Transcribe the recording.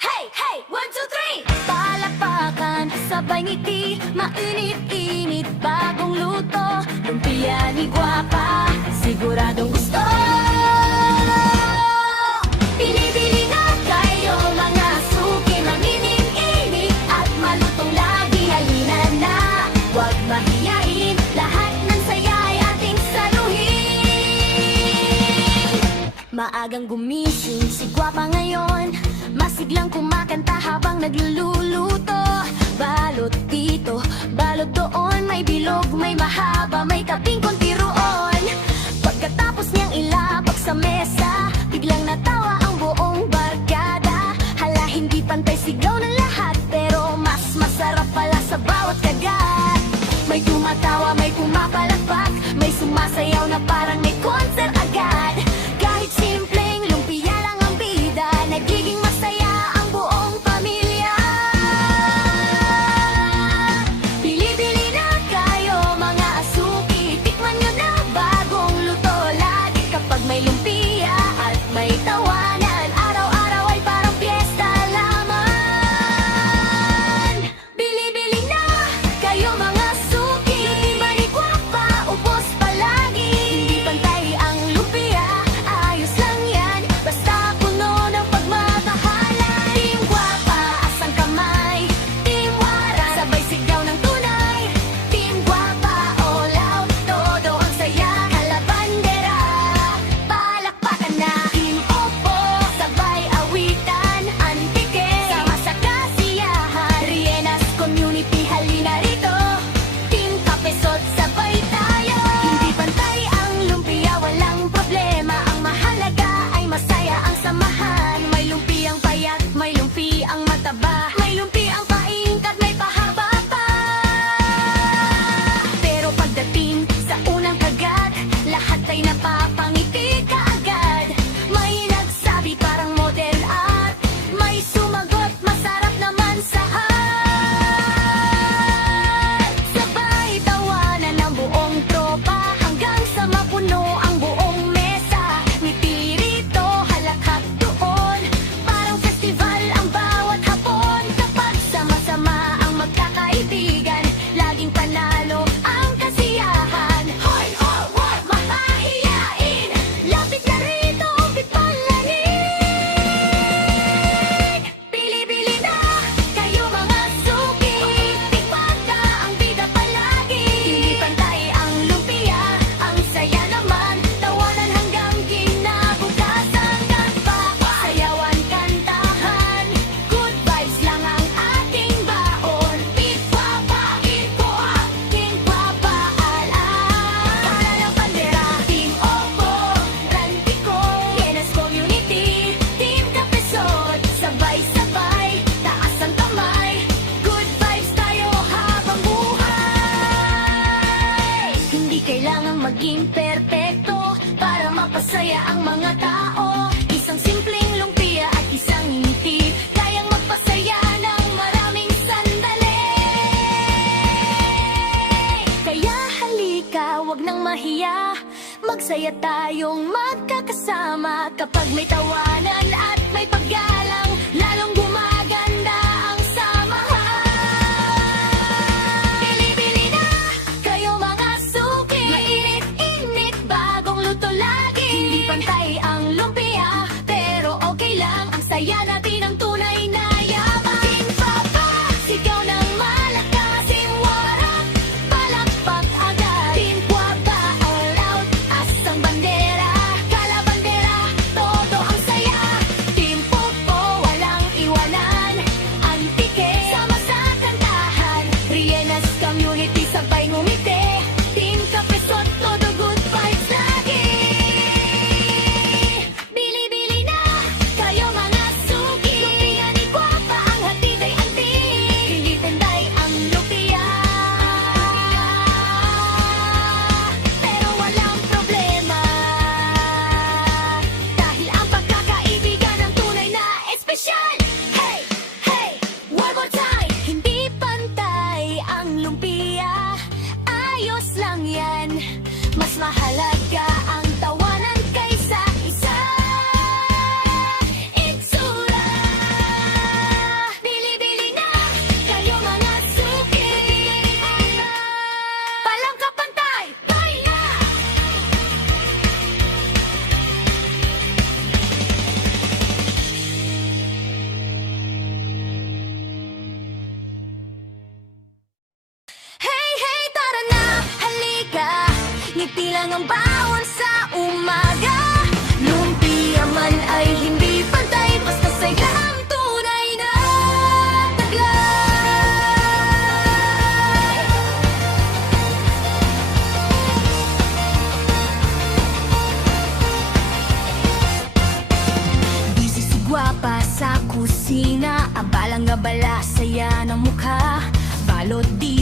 Hey, hey, 1, 2, 3! Palakpakan, sabay ngiti, mainit-init, bagong luto. Lumpia ni Guapa, siguradong gusto. Bili-bili na kayo mga suki, manginig-inig at malutong lagi. Halina na, huwag mahiyain, lahat ng saya ay ating saluhin. Maagang gumising si Guapa ngayon, masiglang kumakanta habang nagluluto. Balot dito, balot doon, may bilog, may mahaba, may tabing konti roon. Pagkatapos niyang ilapag sa mesa, biglang natawa ang buong barkada. Hala, hindi pantay sigaw ng lahat, pero mas masarap pala sa bawat kagat. May tumatawa, may pumapalakpak, may sumasayaw na parang may concert agad. Kahit simpleng lumpia lang ang bida, nagiging masaya ang buong pamilya. Bili-bili na kayo mga asuki, tikman nyo na bagong luto lagi. Kapag may lumpia at may tawanan, araw-araw ay parang piyesta lamang. Bili-bili na kayo mga suki, lumpia ni Guapa, ubos palagi. Hindi pantay ang lumpia, ayos lang yan, basta puno ng pagmamahalan. Team Guapa, asang kamay, Team Wara, sabay sigaw ng tunay. Team Guapa, all out, todo ang saya. Kalabandera, palakpakan na. Team Opo, sabay awitan, antike, sama sa kasiyahan. Rienas Community, halina rito. Team Kapesot, sabay tayo. Hindi pantay ang lumpia, walang problema. Ang mahalaga ay masaya ang samahan. May lumpiang payat, may lumpiang mataba, may lumpiang paingkat, may pahaba pa. Pero pagdating sa unang kagat, lahat ay napapangiti kaagad. May nagsabi parang model at may sumagot, masarap naman saan. Sabay tawanan ng buong tropa hanggang sa mapuno ang buong mesa. Ngiti rito, halakhak doon, parang festival ang bawat hapon. Kapag sama-sama ang magkakaibigan, laging panalo ang kasiyahan. Hoy, oh, huwag mapahiyain, lapit na rito, pipalanin. Bili-bili na kayo mga suki, tikman na ang bida palagi. Hindi pantay ang lumpia, ang saya naman, tawanan hanggang kinabukasan. Nagpapasayawan, kantahan, good vibes lang ang ating baon. Team Guapa, Team Guapa, alam. Para ng bandera, Team Opo, Rantico, Rienas Community, Team Kapesot, sabay-sabay, taas ang kamay, good vibes tayo habang buhay. Hindi kailangang maging perpekto para mapasaya ang mga tao. Isang simpleng lumpia at isang ngiti, kayang magpasaya ng maraming sandali. Kaya halika, wag nang mahiya, magsaya tayong magkakasama. Kapag may tawanan at may paggalang, lalong gumaganda ang samahan. Bili-bili na kayo mga suki, mainit-init, bagong luto lagi. Hindi pantay ang lumpia, pero okay lang, ang saya natin ang tunay na yaman. Team Papa, sigaw ng malakas. Team Wara, palakpak agad. Team Guapa, all out, asang bandera. Kalabandera, todo ang saya. Team Popo, ngiti lang ang baon sa umaga. Lumpia man ay hindi pantay, basta saya ang tunay na taglay. Busy si Guwapa sa kusina, abalang abala, saya ng mukha. Balot di